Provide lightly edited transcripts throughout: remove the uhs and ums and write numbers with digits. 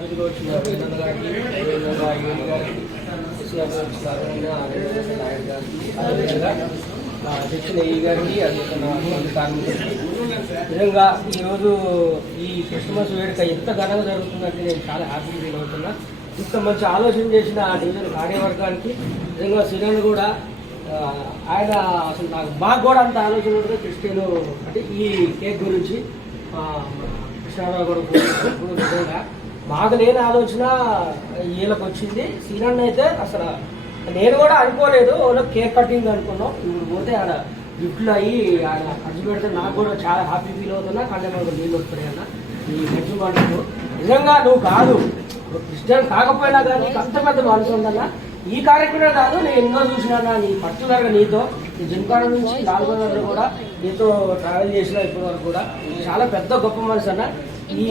అతిథిగా వచ్చిన వీరన్న గారికి, అదేవిధంగా యూని గారికి, నాయక్ గారికి, అదేవిధంగా అధ్యక్షుల ఈ గారికి, అదేవిధంగా కార్మికులకి నిజంగా ఈరోజు ఈ క్రిస్మస్ వేడుక ఎంత ఘనంగా జరుగుతుందంటే నేను చాలా హ్యాపీగా ఫీల్ అవుతున్నా. ఇంత మంచి ఆలోచన చేసిన ఆ డివిజన్ కార్యవర్గానికి నిజంగా శ్రీరాణ్ కూడా ఆయన అసలు మాకు కూడా అంత ఆలోచన ఉంటుంది క్రిస్టియన్ అంటే ఈ కేక్ గురించి కృష్ణారావు కూడా నిజంగా మాకు లేని ఆలోచన వీళ్ళకి వచ్చింది. శ్రీరాణ్ అయితే అసలు నేను కూడా అనుకోలేదు, ఓలో కేక్ కటింగ్ అనుకున్నాం. ఇప్పుడు పోతే ఆడ గిఫ్ట్లు అయ్యి ఆయన ఖర్చు పెడితే నాకు కూడా చాలా హ్యాపీ ఫీల్ అవుతున్నా. కళ్ళ మనకు నీళ్ళు వస్తున్నాయి అన్న ఈ ఖర్చు మాటలు. నిజంగా నువ్వు కాదు క్రిస్టియన్ కాకపోయినా కానీ అంత పెద్ద మనసు ఉందన్న. ఈ కార్యక్రమం కాదు, నేను ఎన్నో చూసినా నీ పర్టికులర్గా నీతో ఈ జింకాడ నుంచి 4 నెలలు కూడా నీతో ట్రావెల్ చేసిన ఇప్పటి వరకు కూడా చాలా పెద్ద గొప్ప మనసు అన్న. ఈ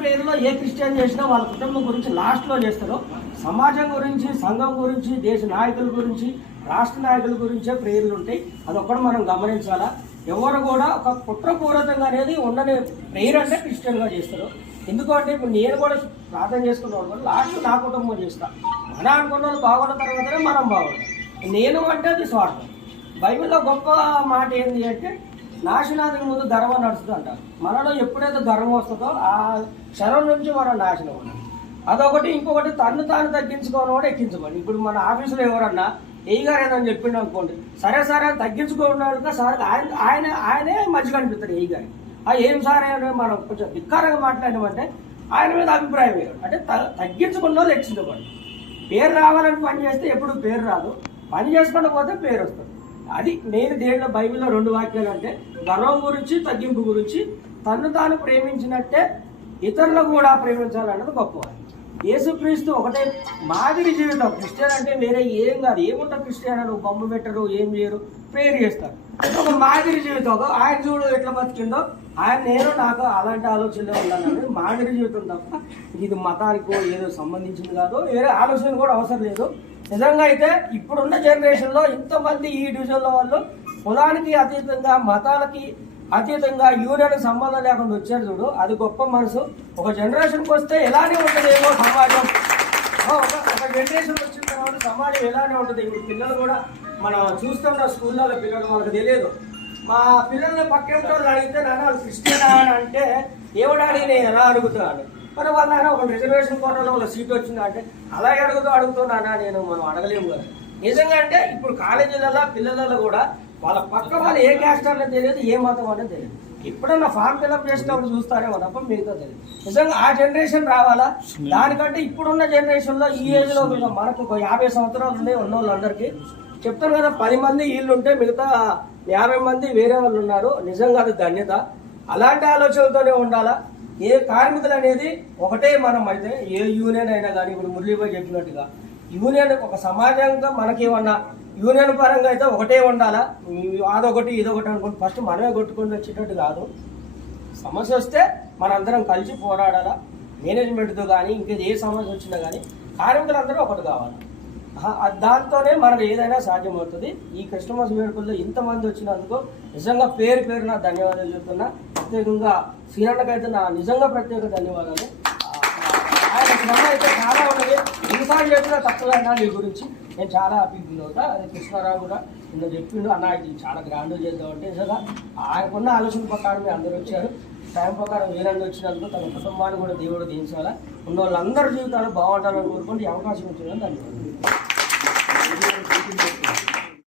ప్రేయర్లో ఏ క్రిస్టియన్ చేసినా వాళ్ళ కుటుంబం గురించి లాస్ట్లో చేస్తారు. సమాజం గురించి, సంఘం గురించి, దేశ నాయకుల గురించి, రాష్ట్ర నాయకుల గురించే ప్రేయర్లు ఉంటాయి. అదొక్కటి మనం గమనించాలా. ఎవరు కూడా ఒక కుట్రపూరితంగా అనేది ఉండని ప్రేయర్ అంటే క్రిస్టియన్గా చేస్తారు. ఎందుకంటే ఇప్పుడు నేను కూడా ప్రార్థన చేసుకున్న వాళ్ళు కూడా లాస్ట్ నా కుటుంబం చేస్తా. మన అనుకున్న వాళ్ళు బాగున్న తర్వాతనే మనం బాగుంటాం. నేను అంటే అది స్వార్థం. బైబిల్లో గొప్ప మాట ఏంటి అంటే నాశనానికి ముందు గర్వం నడుస్తుంది అంటారు. మనలో ఎప్పుడైతే గర్వం వస్తుందో ఆ క్షణం నుంచి మనం నాశనం ఉన్నాం. అదొకటి. ఇంకొకటి తను తాను తగ్గించుకోవడం కూడా ఎక్కించుకోండి. ఇప్పుడు మన ఆఫీసులో ఎవరన్నా ఏ గారు ఏదని చెప్పిండు అనుకోండి, సరే సరే అని తగ్గించుకోవడానికి సార్ ఆయనే మంచిగా అనిపిస్తాడు ఏ గారి. ఏం సార్ అని మనం కొంచెం ధిక్కారంగా మాట్లాడినామంటే ఆయన మీద అభిప్రాయం వేరు. అంటే తగ్గించుకున్న వాళ్ళు హెచ్చించుకోండి. పేరు రావాలని పని చేస్తే ఎప్పుడు పేరు రాదు, పని చేసుకుంటూ పోతే పేరు వస్తుంది. అది నేను దేంట్లో బైబిల్లో 2 వాక్యాలు అంటే గర్వం గురించి, తగ్గింపు గురించి. తను తాను ప్రేమించినట్టే ఇతరులు కూడా ప్రేమించాలన్నది గొప్పవాడు. యేసుక్రీస్తు ఒకటే మాదిరి జీవితం. క్రిస్టియన్ అంటే వేరే ఏం కాదు. ఏముంటారు క్రిస్టియన్, నువ్వు బొమ్మ పెట్టరు, ఏం చేయరు, ప్రేయర్ చేస్తారు. ఒక మాదిరి జీవితం. ఆయన చూడు ఎట్లా బతికిందో, నేను నాకు అలాంటి ఆలోచనలో ఉన్నాను. మాదిరి జీవితం తప్ప ఇది మతానికో ఏదో సంబంధించింది కాదు. వేరే ఆలోచన కూడా అవసరం లేదు. నిజంగా అయితే ఇప్పుడున్న జనరేషన్లో ఇంతమంది ఈ డివిజన్లో వాళ్ళు కులానికి అతీతంగా, మతాలకి అతీతంగా యూనియన్ సంబంధం లేకుండా వచ్చారు చూడు, అది గొప్ప మనసు. ఒక జనరేషన్కి వస్తే ఎలానే ఉంటుందేమో సమాజం. ఒక జనరేషన్ వచ్చిన తర్వాత సమాజం ఎలానే ఉంటుంది. ఇప్పుడు పిల్లలు కూడా మనం చూస్తున్న స్కూళ్ళలో పిల్లలు వాళ్ళకి తెలియదు. మా పిల్లల్ని పక్కింటి వాళ్ళు అడిగితే నాన్న వాళ్ళు క్రిస్టియన్ అని అంటే ఏమడాడి నేను ఎలా అడుగుతున్నాను. మరి వాళ్ళ ఒక రిజర్వేషన్ కోటలో వాళ్ళ సీట్ వచ్చిందా అంటే అలాగే అడుగుతున్నానా నేను మనం అడగలేము కదా. నిజంగా అంటే ఇప్పుడు కాలేజీలలో పిల్లలలో కూడా వాళ్ళ పక్క వాళ్ళు ఏ క్యాస్ట్ అనేది తెలియదు, ఏ మతం అనేది తెలియదు. ఎప్పుడన్నా ఫామ్ ఫిల్అప్ చేసినప్పుడు చూస్తారేమో తప్ప మిగతా తెలియదు. నిజంగా ఆ జనరేషన్ రావాలా. దానికంటే ఇప్పుడున్న జనరేషన్లో ఈ ఏజ్లో మనకు 50 సంవత్సరాలు ఉన్నాయి ఉన్న వాళ్ళందరికీ చెప్తాను కదా, 10 మంది వీళ్ళు ఉంటే మిగతా 50 మంది వేరే వాళ్ళు ఉన్నారు. నిజంగా అది ధన్యత. అలాంటి ఆలోచనలతోనే ఉండాలా. ఏ కార్మికులు అనేది ఒకటే మనం అయితే ఏ యూనియన్ అయినా కానీ ఇప్పుడు మురళీభాయ్ చెప్పినట్టుగా యూనియన్ ఒక సమాజంగా మనకేమన్నా యూనియన్ పరంగా అయితే ఒకటే ఉండాలా. అదొకటి ఇదొకటి అనుకుంటే ఫస్ట్ మనమే కొట్టుకుని వచ్చేటట్టు కాదు. సమస్య వస్తే మనందరం కలిసి పోరాడాలా. మేనేజ్మెంట్తో కానీ ఇంకేది ఏ సమస్య వచ్చినా కానీ కార్మికులందరూ ఒకటి కావాలి. దాంతోనే మనకు ఏదైనా సాధ్యమవుతుంది. ఈ క్రిస్మస్ వేడుకల్లో ఇంతమంది వచ్చినందుకు నిజంగా పేరున ధన్యవాదాలు చెప్తున్నా. ప్రత్యేకంగా శ్రీరాణకైతే నా నిజంగా ప్రత్యేక ధన్యవాదాలు. ఆయన శ్రమ అయితే చాలా ఉన్నది. ఎన్నిసార్లు చెప్పినా తక్కువైనా నీ గురించి నేను చాలా హ్యాపీ ఫీల్ అవుతా. అదే కృష్ణారావు కూడా నిన్న చెప్పిండు, అన్న ఇది చాలా గ్రాండ్గా చేద్దామంటే నిజంగా ఆయనకున్న ఆలోచన ప్రకారం అందరూ వచ్చారు. టైం ప్రకారం వీరంగా వచ్చినందుకు తన కుటుంబాన్ని కూడా దేవుడు దీవించాలా. ఉన్న వాళ్ళందరి జీవితాలు బాగుంటారని కోరుకుంటే ఈ అవకాశం వచ్చిందని ధన్యవాదాలు.